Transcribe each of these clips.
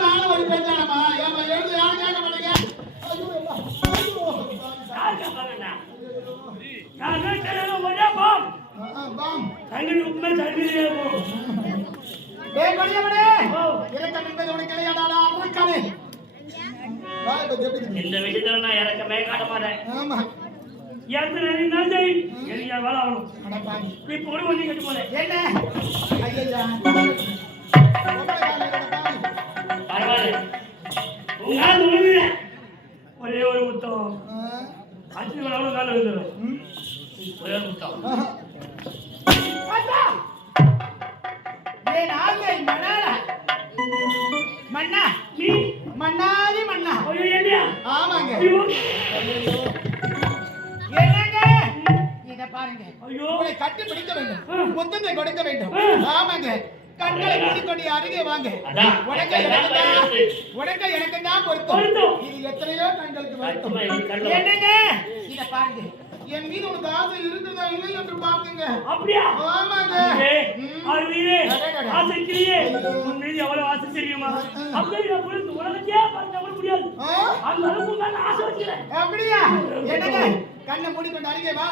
நானும் ஒரு பெண்ணானமா ஏமா எழுந்து யாரும் கேட்க மாட்டேங்க இந்த விஷயத்துல நான் இறக்கமே காட்ட மாட்டேன். ஒரே ஒரு முத்தம் 5 மணி கால ஒரே முத்தம் மண்ணா நீ மண்ணாதி மண்ணா ஆமாங்க என்னங்க இத பாருங்க உங்களை கட்டி பிடிக்க வேண்டும் முத்தத்தை கொடுக்க வேண்டும் ஆமாங்க கண்களை மூடிக்கொண்டு அருகே வாங்க உனக்கு எனக்கு தான் பொருத்தம் இது எத்தனையோ கண்களுக்கு பொருத்தம் என்னங்க இத பாருங்க என் மீது உனக்கு ஆசை இருக்குதா இல்லை என்று பாருங்க அப்படியா ஆமாங்க அருவியே ஆசைக்கிறியே உன் மீது எவ்வளவு ஆசை தெரியுமா அப்படியே நான் உலகத்தையே பார்க்க முடியாது அந்த அளவுக்கு நான் ஆசை வச்சிருக்கேன் அப்படியா என்னங்க கண்ணை மூடிக்கொண்டு அருகே வா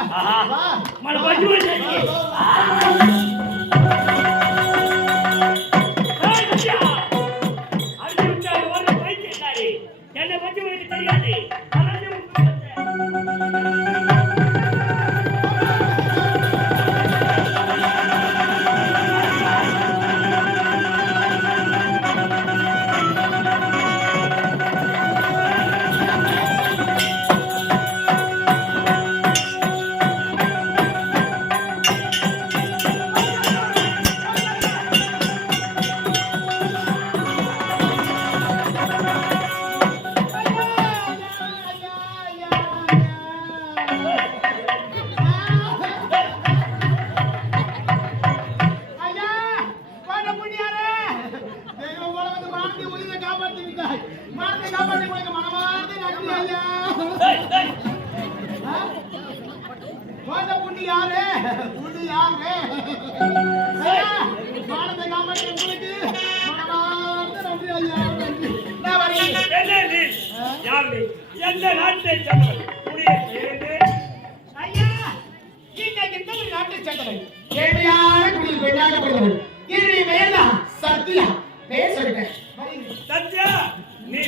வா மன பட்டு என்னை பற்றி உனக்கு தெரியாது எந்த நாட்டை சேர்ந்தவன் ஐயா நீங்க எந்த ஒரு நாட்டை சேர்ந்தவன் ஏழையான குடியில் பெண்ணாகப்படுகிறவன் இனி மேலாம் சத்யா பேசுகிறேன் சத்யா நீ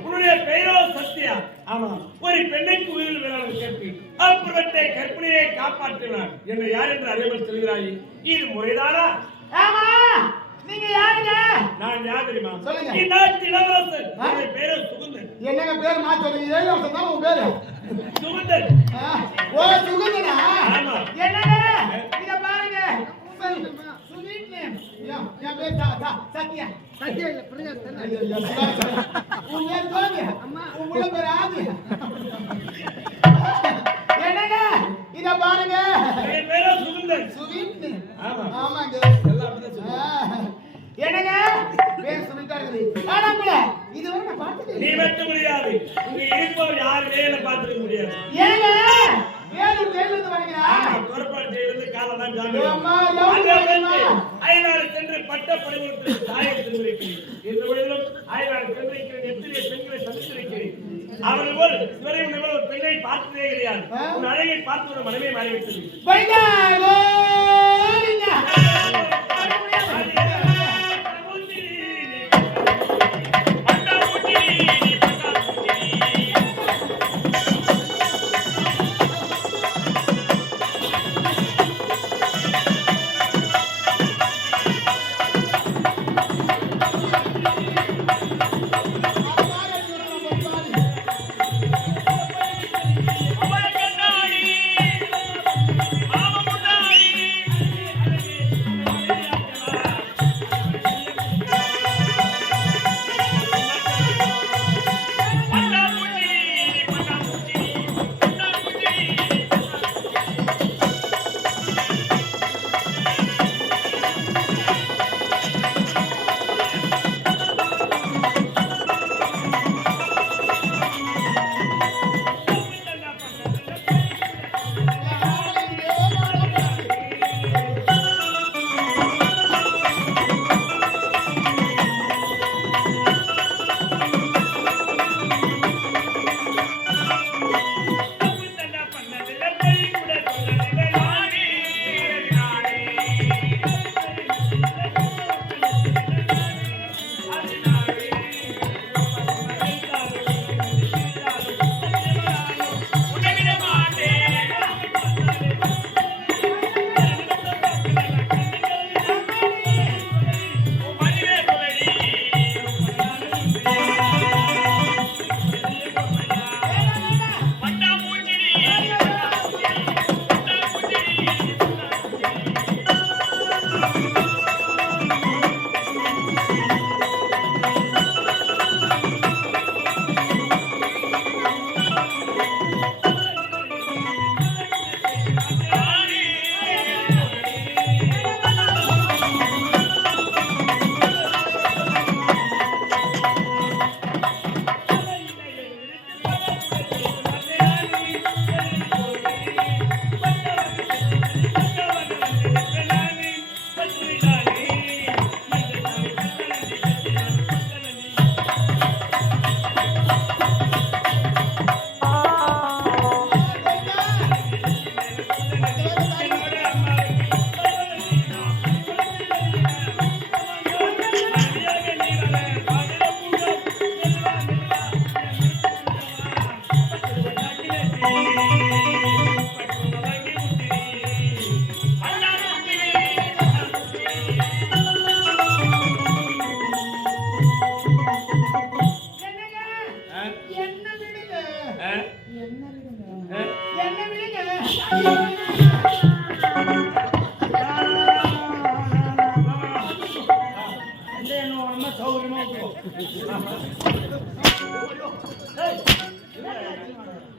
உன்னுடைய பெயரோ சத்யா ஆமா ஒரு பெண்ணைக்கு உயிரில் வேளாண் கேட்பி அப்புறத்தை கற்பனையை காப்பாற்றினார் என்னை யார் என்று அறியாமல் சொல்கிறாய் இது முறைதானா ஆமா நீங்க யாருங்க நான் யார் தெரியுமா சொல்லுங்க இந்நாட்டு இளவரசன் என்னுடைய பேரு சுகுந்தன் என்னங்க பேர் மாத்தி சொல்லுங்க இளவரசன் தான் உங்க பேரு சுகுந்தன் ஓ சுகுந்தனா ஆமா என்னங்க இத பாருங்க சுவீட் நேம் யா பேர் சத்யா சத்யா இல்ல பிரியா ஐயோ உங்க பேர் பாருங்க அம்மா உங்க பேர் ஆதி என்னங்க இத பாருங்க என் பேரு சுகுந்தன் சுவீட் நேம் ஆமா ஆமாங்க எல்லாம் அப்படிதான் சொல்லுங்க என்னங்க பேர் சுவீட்டா இருக்குது ஆனா கூட இதுவரை நான் பார்த்ததே நீ வெட்ட முடியாது இங்க இருப்பவர் யாருமே என்ன பார்த்துக்க முடியாது ஏங்க வேலூர் ஜெயில இருந்து வரீங்களா ஆமா தோரப்பாடு ஜெயில இருந்து காலம் தான் ஜாமீன் அம்மா லவ் ஐநாடு சென்று பட்ட பணிபுரித்து தாயை சென்றிருக்கிறேன் இந்த வழியிலும் ஐநாடு சென்றிருக்கிறேன் எத்தனை பெண்களை சந்தித்திருக்கிறேன் அவர்கள் ஒரு இவரை ஒரு பெண்ணை பார்த்ததே கிடையாது உன் அழகை பார்த்து ஒரு மனமே மாறிவிட்டது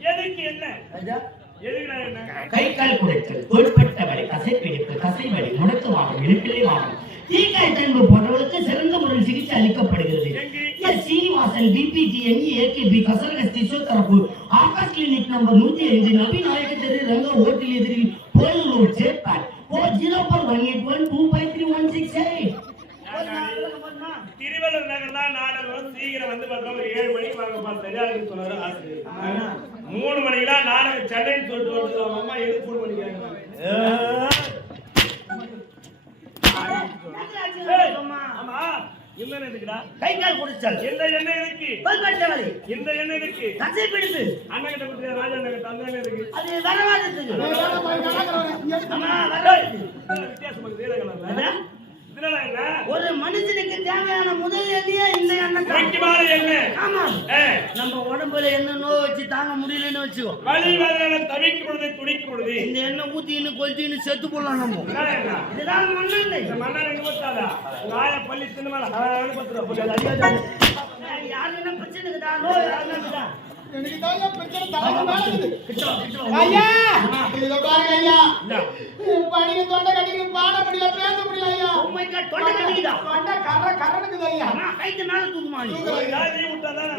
எதுக்கு என்ன எதுக்குடா என்ன கை கால் குடைச்சல், தோள்பட்ட வலி, தசைப்பிடிப்பு, தசை வலி, முடக்கு வாதம், இடுப்பிலை வாதம், தீக்காய் தன்பு போன்றவர்களுக்கு சிறந்த முறையில் சிகிச்சை அளிக்கப்படுகிறது. எஸ் சீனிவாசன், பிபிஜிஎன், ஏகேபி, கசரகஸ் பிசியோதெரபி, ஆகாஷ் கிளினிக் நம்பர் 105, நவீநாயக தெரு, ரங்க ஹோட்டல் எதிரில், போலூர், சேப்பாட், 4018125316. திருவள்ளூர் நகர்ல நாடகம் சீக்கிரம் வந்து பார்த்தா ஒரு 7 மணிக்கு வாங்கப்பா, சரியா இருக்குன்னு சொன்னாரு ஆசிரியர். 3 மணிக்கெல்லாம் நாடகம் சென்னைன்னு சொல்லிட்டு வந்து அம்மா எதுக்கு 3 மணிக்கு ஆமா என்ன எதுக்குடா கை கால் குடைச்சல், இந்த எண்ணெய் எதுக்கு தோள்பட்ட வலி, இந்த எண்ணெய் எதுக்கு தசைப்பிடிப்பு, அண்ணன் கிட்ட கொடுத்து ராஜா அண்ணன் கிட்ட அந்த எண்ணெய் எதுக்கு அது வரவாதத்துக்கு. ஆமா, வித்தியாசமா கலர்ல இதனால என்ன ஒரு மனுஷனுக்கு தேவையான முதல் எண்ணெயே இந்த எண்ணெய் தான். முக்கியமான எண்ணெய். ஆமா, நம்ம உடம்புல என்ன நோய் வச்சு தாங்க முடியலன்னு வச்சுக்கோ, வலி வேதனை தவிக்கும் பொழுது துடிக்கும் பொழுது இந்த எண்ணெய் ஊத்தின்னு கொளுத்தின்னு செத்து போடலாம். நம்ம இதுதான் மண்ணெண்ணெய். இந்த மண்ணெண்ணெய் எங்க போட்டாதா நாய பள்ளி சின்னமல அனுபத்துறோம் யாரு என்ன பிரச்சனை இருக்குதா, நோய் இருக்குதா, எனக்கு தான் பிரச்சனை தலைக்கு மேல இருக்குது. கிட்ட ஐயா இத பாருங்க ஐயா, பணிக்கு தொண்டை கட்டிட்டு பாட முடியல, பேச முடியல ஐயா. உண்மைக்கா தொண்டை கட்டிக்குதா, தொண்டை கரக்குது ஐயா. அம்மா கைத்து மேல தூக்குமா நீ. யாரை விட்டாதான்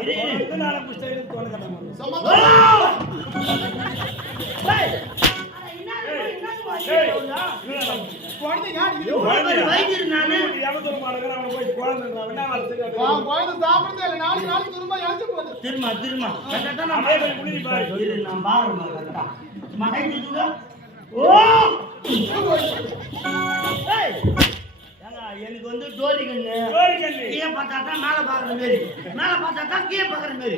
இதனால புஷ்டை தோண கட்டணும் வைத்தியர் நானு சாப்பிடுறது இல்லை, நாளைக்கு திரும்ப இழந்து போகுது. திரும்ப திரும்ப எனக்கு வந்து டோரி கண்ணு கீழே பார்த்தா தான் மேல பாக்குற மாதிரி, மேல பார்த்தா தான் கீழே பாக்குற மாதிரி.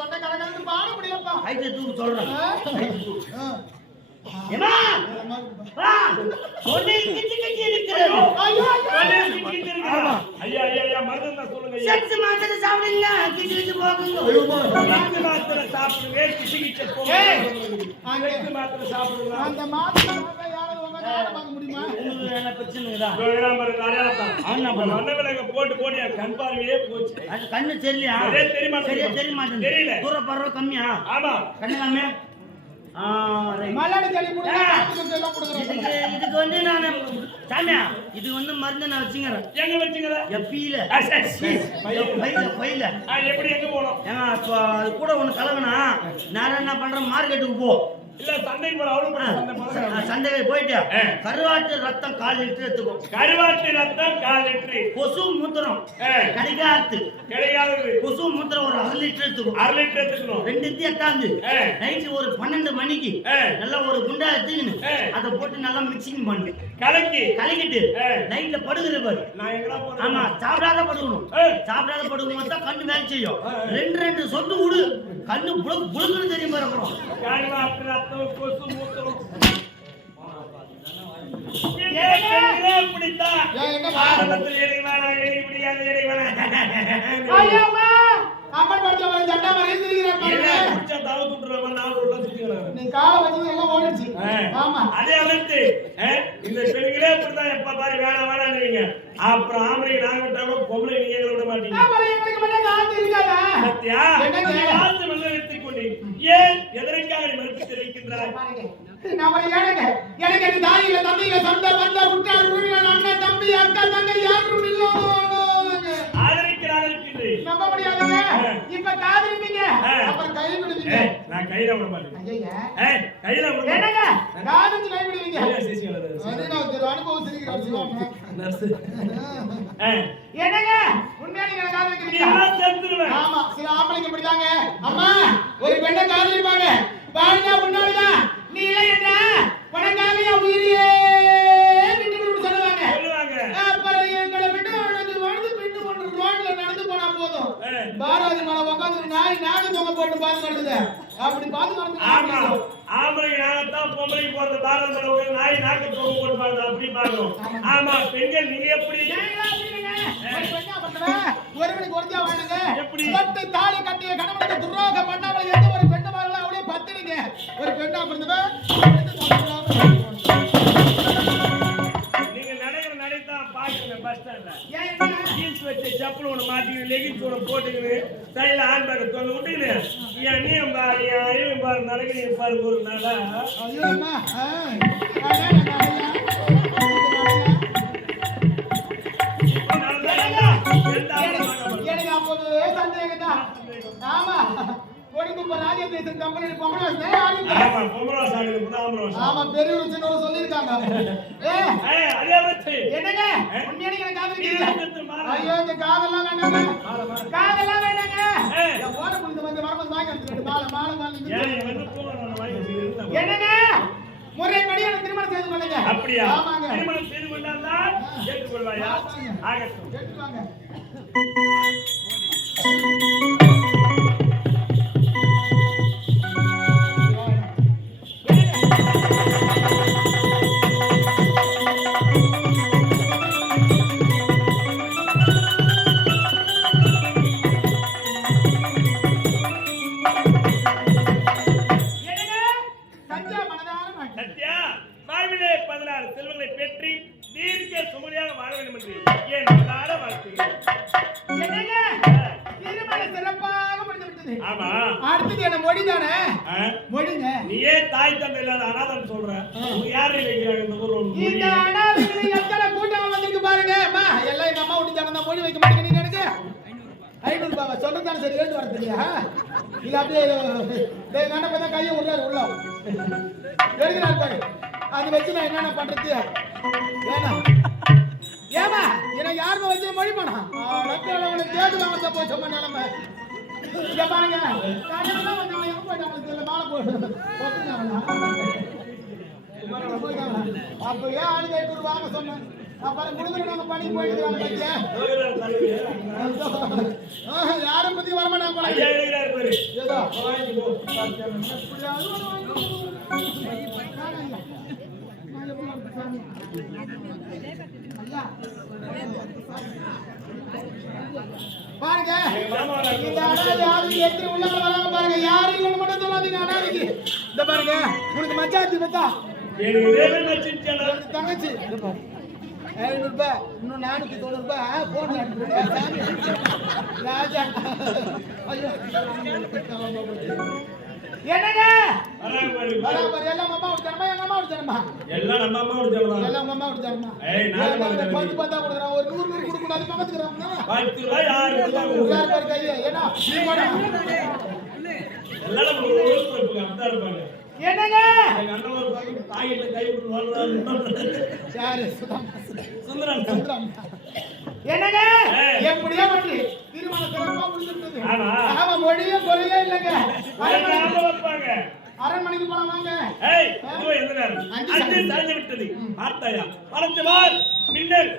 தொண்டை கலந்து பாட முடியலப்பா. ஐந்து தூக்கு சொல்றேன். கண்ணு தெரியலையா? தெரிய மாட்டேன். தூர பரவ கம்மியா? கண்ணு கம்மியா? இதுக்கு வந்து நான் சாமியா, இது வந்து மருந்து நான் வச்சுக்கிறேன். எங்க வச்சுக்கிறேன்? எப்பயில எப்படி எங்க போனோம்? ஏன்னா அது கூட ஒண்ணு கலவனா, நான் என்ன பண்றேன், மார்க்கெட்டுக்கு போ. இல்ல சண்டைக்கு போற அவ்வளவு சண்டைக்கு போயிட்டு கருவாட்டு ரத்தம் 1/4 லிட்டர் எடுத்துக்கும். கருவாட்டு ரத்தம் 1/4 லிட்டர். கொசு மூத்திரம் கிடைக்காது. கொசு மூத்திரம் ஒரு 1/2 லிட்டர் எடுத்துக்கும். 1/2 லிட்டர் எடுத்துக்கணும். 2 எத்தாந்து நைட்டு ஒரு 12 மணிக்கு நல்லா ஒரு குண்டா எடுத்துக்கின்னு அதை போட்டு நல்லா மிக்சிங் பண்ணு, கலக்கிட்டு நைட்ல படுகிற பாரு. ஆமா, சாப்பிடாத படுக்கணும். சாப்பிடாத படுக்கும் போது தான் கண்ணு வேலை செய்யும். 2 சொட்டு விடு, கண்ணு புழுக்குன்னு தெரியும் பாரு. அப்புறம் கொசு மூத்திரம் அம்மன் படத்துல வர ஜண்டா மாதிரி நீ கால வச்சது எல்லாம் ஓடிடுச்சு. ஆமா, அதே அளவுக்கு இந்த பெண்களே இப்படிதான் எப்ப பாரு வேணாம் வேணாம்னுவீங்க. அப்புறம் ஆம்பளை நாங்க விட்டாலும் பொம்பளை நீங்க விட மாட்டீங்க. சத்தியா காத்து வந்து வைத்துக் கொண்டு ஏன் எதற்காக மறுப்பு தெரிவிக்கின்றாய்? எனக்கு தாய் இல்ல, தம்பி இல்ல, சொந்த பந்த உற்றார் உறவினர், அண்ணன் தம்பி அக்கா தங்கை யாரும் இல்ல. நம்ப முடியாதுங்க. இப்ப காதலிப்பீங்க, அப்புறம் கை விடுவீங்க. நான் கையில விட மாட்டேன். கையில விட என்னங்க காதலிச்சு கை விடுவீங்க? அது நான் ஒரு அனுபவம் தெரிகிறேன். என்னங்க உண்மையா நீங்க காதலிக்கிறீங்க? ஆமா, சில ஆம்பளைங்க இப்படிதாங்க. அம்மா ஒரு பெண்ணை காதலிப்பாங்க, பாருங்க முன்னாடிதான் நீ என்ன பணக்காக என் உயிரியே விட்டு விட்டு சொல்லுவாங்க. அப்புறம் எங்களை விட்டு வாழ்ந்து பின்னு ஒன்று ரோட்ல நடந்து போனா போதும், பாரதி மலை உட்காந்து நாடு தொங்க போட்டு பார்த்து நடக்குது. அப்படி பார்த்து நடந்து ஆம்பளை நாகத்தான் பொம்பளை போறது பாரதி மலை நாய் நாக்கு தொங்க போட்டு பாருங்க, அப்படி பாருங்க. ஆமா, பெண்கள் நீங்க எப்படி ஒருவனுக்கு ஒருத்தியா வாழுங்க. எப்படி தாலி கட்டிய கணவனுக்கு துரோகம் பண்ணாமல் எந்த ஒரு பெண்ணு வரலாம் அப்படியே பத்திரிங்க. ஒரு பெண்ணா பிறந்தவ நீங்க நடைதான் பாக்குறேன் பஸ் ஸ்டாண்ட்ல. லெகின்ஸ் கூட போட்டுக்கின்னு சைடில் ஆன் பேக்கை தொங்க விட்டுக்கின்னு என் நீயும் பாரு என் ஐயும் பாரு நடக்கு நீ பாரு ஒரு நாளா ஐயோ அம்மா எனக்கு அப்போது சந்தேகம் தான். ஆமா கோடிக்குப்ப ராஜேந்திரன் கம்பெனி ஆமா பெரியவர் சின்னவர் சொல்லியிருக்காங்க. என்னங்க உண்மையான எனக்கு காதல் ஐயோ இந்த காதெல்லாம் வேண்டாங்க காதெல்லாம் வேண்டாங்க போன புரிந்து வந்து வரம்பு வாங்கி வந்துட்டு மாலை மாலை என்னங்க முறைப்படி எனக்கு திருமணம் செய்து கொள்ளுங்க. அப்படியா? ஆமாங்க. திருமணம் செய்து கொண்டால் ஏற்றுக்கொள்வாயா? ஆகட்டும். ஏற்றுவாங்க. சத்யா வாழ்விலே 16 செல்வங்களை பெற்றி தீர்க்க சுமதியாக வாழ வேண்டும் என்று என் மனதார வாழ்த்துகிறேன். சிறப்பாக முடிந்து விட்டது. ஆமா அடுத்தது என்ன மொழி தானே மொழிங்க. நீயே தாய் தந்தை இல்லாத அனாதம் சொல்ற யாரு வைக்கிறாங்க இந்த ஊர்ல? இந்த அனாதைகள் எத்தனை கூட்டம் வந்திருக்கு பாருங்க. அம்மா எல்லாம் எங்க அம்மா விட்டு ஜனந்தா மொழி வைக்க மாட்டேங்க நீங்க எனக்கு 500 ரூபாய் சொல்றதானே சரி ஏண்டு வரது இல்லையா? இல்ல அப்படியே கண்ணப்பதான் கையை விடுறாரு உள்ள எழுதினார் பாரு. அது வச்சு நான் என்னென்ன பண்றது ஏன்னா ஏமா ஏன்னா யாருமே வச்சு மொழி பண்ணா தேடு வாங்க போய் சொன்ன நிலைமை இங்க பாருங்க கண்ணப்பதான் வந்து எங்க போயிட்டாங்க இல்ல மாலை போயிட்டாங்க அப்ப ஏன் ஆளுங்க 800 வாங்க சொன்னேன் அப்புறம் முழுக்க நாங்க பண்ணி போயிட்டு யாரும் பத்தி வரமாட்டாங்க பாருங்க இந்த அனாதை எத்தனை உள்ள வராங்க பாருங்க யாரும் இல்லைன்னு மட்டும் சொல்லாதீங்க அனாதைக்கு. இந்த பாருங்க உனக்கு மச்சாச்சி பத்தா தங்கச்சி 500 ரூபாய் இன்னும் 490 ரூபாய் போன்ல ராஜா ஐயோ என்னங்க பராபர் எல்லாம் அம்மா விட்டுறமா எங்க அம்மா விட்டுறமா எல்லாம் நம்ம அம்மா விட்டுறமா எல்லாம் உங்க அம்மா விட்டுறமா ஏய் நான் பத்து பத்தா கொடுக்குறேன் ஒரு 100 ரூபாய் கொடுக்க கூடாது பக்கத்துக்குறோம்னா 10 ரூபாய் யார் பேர் கையே ஏனா நீ போடா எல்லாம் ஒரு அப்பதான் இருப்பாங்க. என்னங்க எங்க அண்ணன் ஒரு தாயில கை விட்டு வாழ்றாரு யாரு சுந்தரம் என்னங்க எப்படியே பண்ணி திருமணம் சிறப்பா முடிஞ்சிருக்குது. ஆமா ஆமா மொழியே குறையே இல்லங்க வைப்பாங்க. அரண்மனைக்கு போலாம் வாங்க. ஏய் இதோ எந்த நேரம் 5 சாய்ந்து விட்டது பார்த்தாயா பறந்து வார் மின்னல்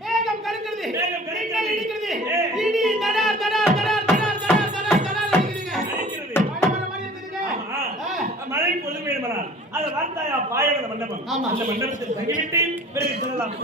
மேகம் கருக்குது மின்னல் இடிக்குது இடி தடார் தடார் தடார் தடார் தடார் தடார் தடார் இடிக்குதுங்க அடிக்கிறது மழை மாதிரி இருக்குதுங்க. மழை கொள்ளும் வேண்டுமானால் அது வார்த்தாயா பாயகத மண்டபம் அந்த மண்டபத்தில் தங்கிவிட்டு பிறகு செல்லலாம்.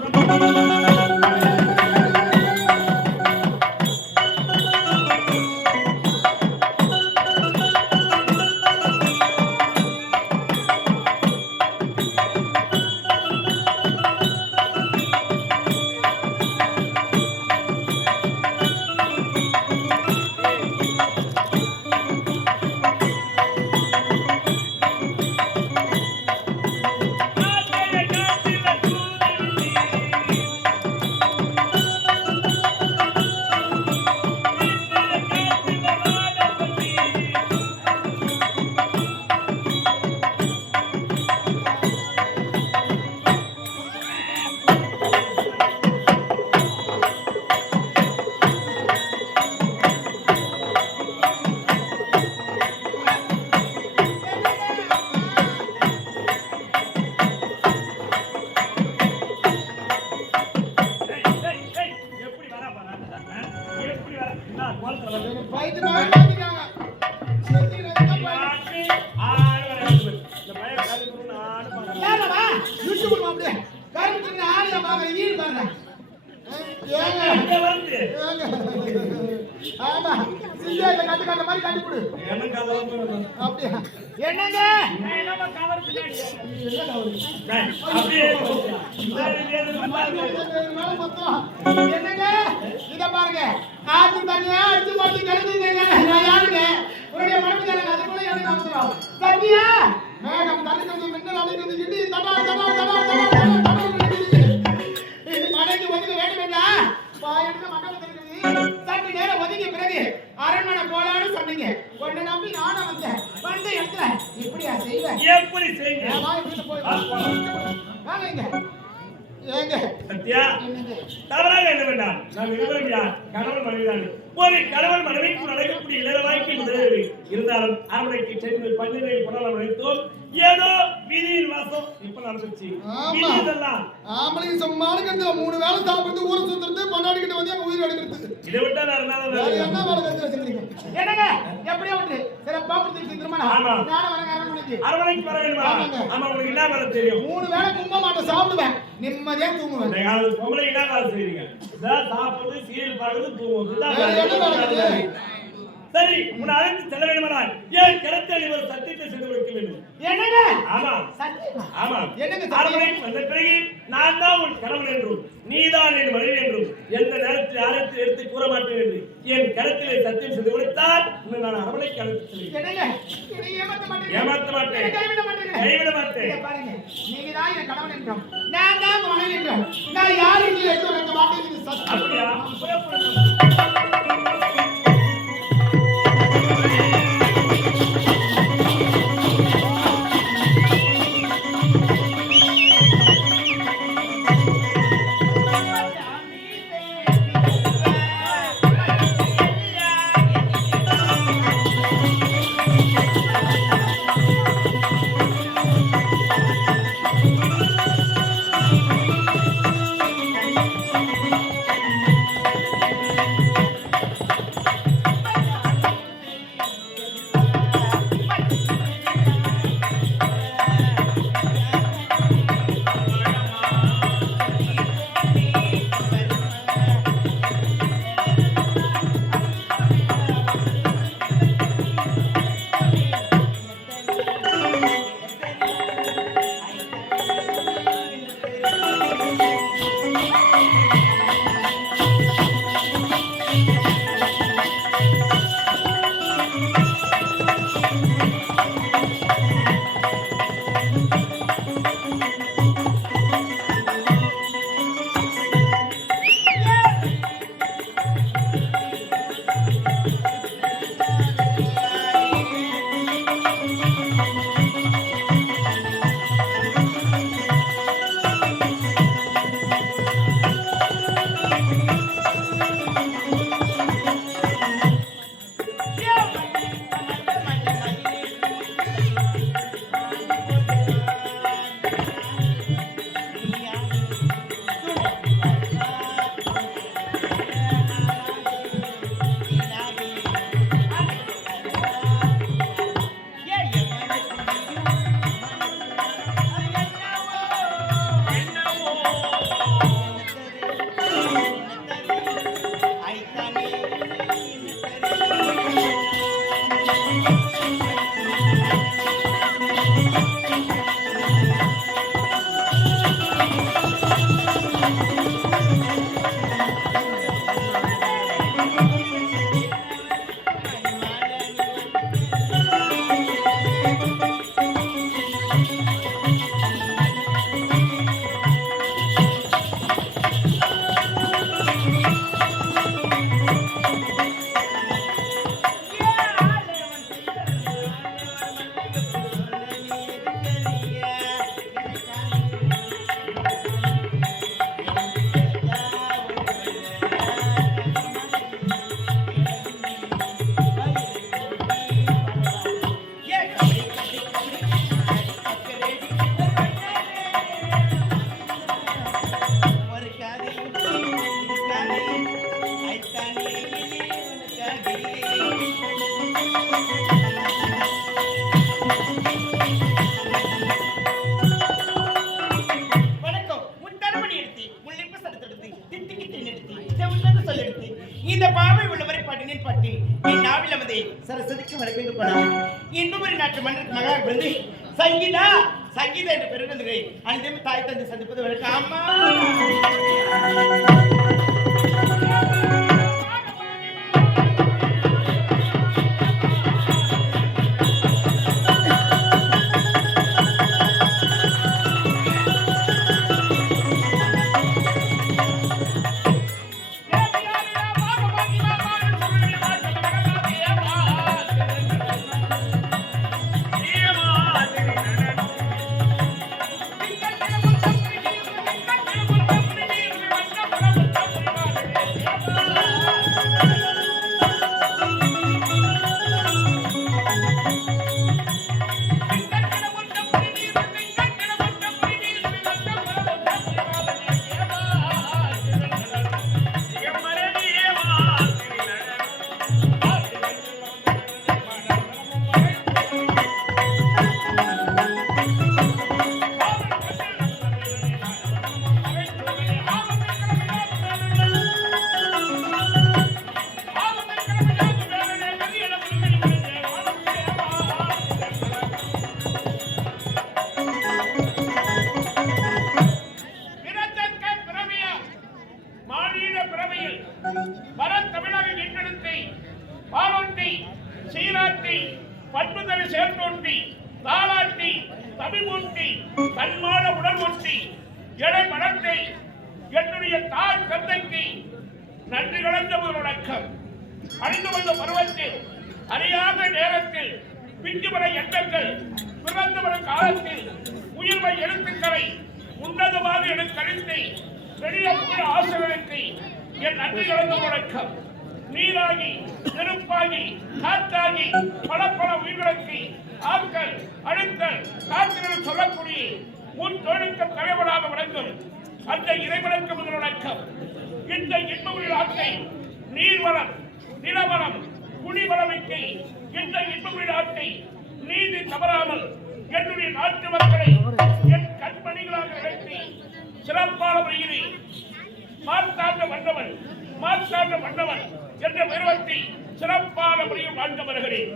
ஆமா சிங்கத்தை கட்டு கட்ட மாதிரி கட்டி கொடு. என்ன கதை அப்படியா? என்னங்க? என்னமா கவர் பின்னாடி என்ன கவரு? அப்படியே மேல மொத்தம். என்னங்க? இத பாருங்க. ஆத்து தண்ணியா அடிச்சு போட்டு கெடுத்துங்க. நான் யாருங்க? உன்னுடைய மனைவி தானே, அதுக்குள்ள எனக்கு அவசரம். சத்தியா? மேகம் தடுக்கிறது, மின்னல் அடிக்கிறது, இடி தடா தடா தடா தடா தடா இது மனைக்கு ஒதுக்க வேண்டுமென்றா? பாயெடுத்து மண்டபம் இருக்குது. சற்று நேரம் ஒதுங்கிய பிறகு அரண்மனை போலான்னு சொன்னீங்க. உன்னை நம்பி நானும் வந்தேன். வந்த இடத்துல இப்படியா செய்வேன்? எப்படி செய்யுங்க? வாங்க இங்க. ஏங்க? சத்யா, தவறாக என்ன வேண்டாம். நான் இருவரும் யார்? கணவன் மனைவிதான். ஒரு கணவன் மனைவிக்கு நடக்கக்கூடிய இளர வாழ்க்கை முதலில் இருந்தாலும் அரவணைக்கு சென்று பஞ்சனையில் படலாம் நினைத்தோம். ஏதோ விதியின் வாசம் இப்ப நடந்துச்சு. விதி இதெல்லாம் ஆம்பளைங்க சும்மானு கண்டல 3 வேளை சாப்பிட்டு ஊரை சுத்துறது கொண்டாடிக்கிட்டு வந்து அங்க உயிர் எடுக்கிறது. இதை விட்டா வேற என்ன வேலை கத்து வச்சிருக்கீங்க? என்னங்க? எப்படியா வந்து சிறப்பா கொடுத்துட்டு திருமணம். ஆமா. நானும் வரேன் அரண்மனைக்கு. அரவணைக்கு வர வேண்டுமா? ஆமா, உங்களுக்கு என்ன வேலை தெரியும்? 3 வேளை கும்ப மாட்டேன் சாப்பிடுவேன். நிம்மதியா தூங்குவேன். இந்த காலத்து பொம்பளை என்ன வேலை செய்றீங்க? இதான் சாப்பிடுறது, சீரியல் பார்க்கறது, தூங்குறது. இதான் வேற என்ன வேலை இருக்குது? சரி, உன்னை அழைத்து செல்ல வேண்டுமானால் ஏன் கிடத்தல் இவர் சத்தியத்தை செய்து கொடுக்க வேண்டும். என்னங்க? ஆமா சத்தியமா? ஆமா. என்னங்க அரவணைக்கு வந்த பிறகு நான் தான் உன் கணவன் என்றும் நீதான் என் மனைவி என்றும் எந்த நேரத்தில் யாரையும் எடுத்து கூற மாட்டேன் என்று என் கருத்திலே சத்தியம் செய்து கொடுத்தால் உன்னை நான் அரவணைக்கு அழைத்து செல்வேன். என்னங்க? நீங்க ஏமாத்த மாட்டீங்க. ஏமாத்த மாட்டேன். கைவிட மாட்டீங்க. கைவிட மாட்டேன். இங்க பாருங்க. நீங்க தான் என் கணவன் என்றோம். நான் தான் உங்க மனைவி என்றோம். நான் யாரு என்று எடுத்து வைக்க மாட்டேன். இது சத்தியம். அப்படியா? இந்த பாவை உள்ளவரை பாட்டினில் பாட்டி என் நாவில் அமதே சரஸ்வதிக்கு வணக்கம் போனார் இன்னொரு நாட்டு மன்னருக்கு மகளாக பிறந்து சங்கீதா சங்கீதா என்று பெருமைகிறேன் அனைத்தையும் தாய் தந்தை சந்திப்பது வழக்கம் அம்மா என்னுடைய தாய் தந்தைக்கு நன்றி கலந்த ஒரு வணக்கம். அழிந்து வந்த பருவத்தில் அறியாத நேரத்தில் பிஞ்சுமர எண்ணங்கள் பிறந்து வரும் காலத்தில் உயிர்மை எழுத்துக்களை உன்னதமாக எனக்கு அளித்து பெரிய புகழ் ஆசிரியருக்கு என் நன்றி கலந்த வணக்கம். நீராகி நெருப்பாகி காற்றாகி பல பல உயிர்களுக்கு ஆட்கள் அழுத்தல் காத்திரல் சொல்லக்கூடிய உன் தொழிலுக்கு தலைவனாக வழங்கும் அந்த இறைவனுக்கு முதல் வணக்கம். இந்த இன்பமுள்ள ஆட்டை நீர்வளம் நிலவளம் குடிவளமைக்கு இந்த இன்பமுள்ள ஆட்டை நீதி தவறாமல் என்னுடைய நாட்டு மக்களை என் கண்மணிகளாக நினைத்து சிறப்பான முறையிலே மாற்றாண்ட மன்னவன் என்ற பெருவத்தை சிறப்பான முறையில் வாழ்ந்து வருகிறேன்.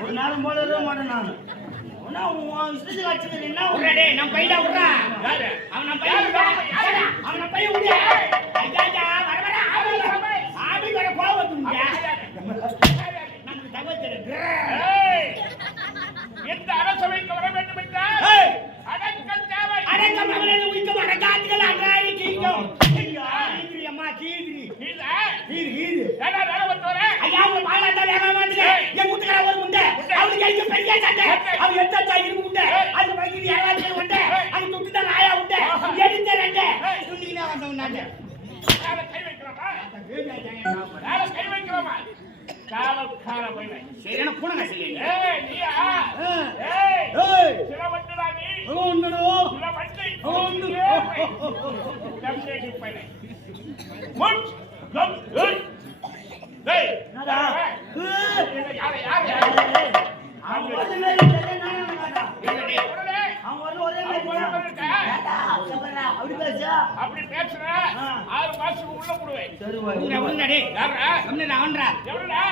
ஒரு நேரம் போல இருக்க மாட்டேன் நான். எந்த அரசவைக்கு வர வேண்டும் என்றால் அடக்கம் தேவை. அடக்கம் அவர்கள் உயிர்க்க மாட்டார்கள். அன்றாடி கீழ்க்கும் அம்மா கீழ்கிறி ஐயா உங்க பாலாத்தால் ஏமாந்துங்க. என் முட்டுக்கிற ஒரு முண்டை அவனுக்கு ஐயோ பெரிய சட்டை அவன் எத்தா இரும்பு உண்டை அது பகிர்ந்து ஏழாவது உண்டை அது தொட்டுதான் நாயா உண்டை எடுத்த ரெண்டு சொல்லிக்கினா வந்தவங்க கை வைக்கலாமா கை வைக்கலாமா காலக்கார போய் சரியான பூனங்க செய்யுங்க. சில வண்டுடா நீ சில வண்டு அதான். அவங்க ஒரே மாதிரி தெரியல, நானே மாட்டா. அவங்க ஒரே மாதிரி ஏண்டா, சொல்றா, அப்படி பேசா. அப்படி பேசுற 6 மாசத்துக்கு உள்ள போடுவேன். சரி, டேய். யாரா? அவன்றா. எவ்வளவுடா?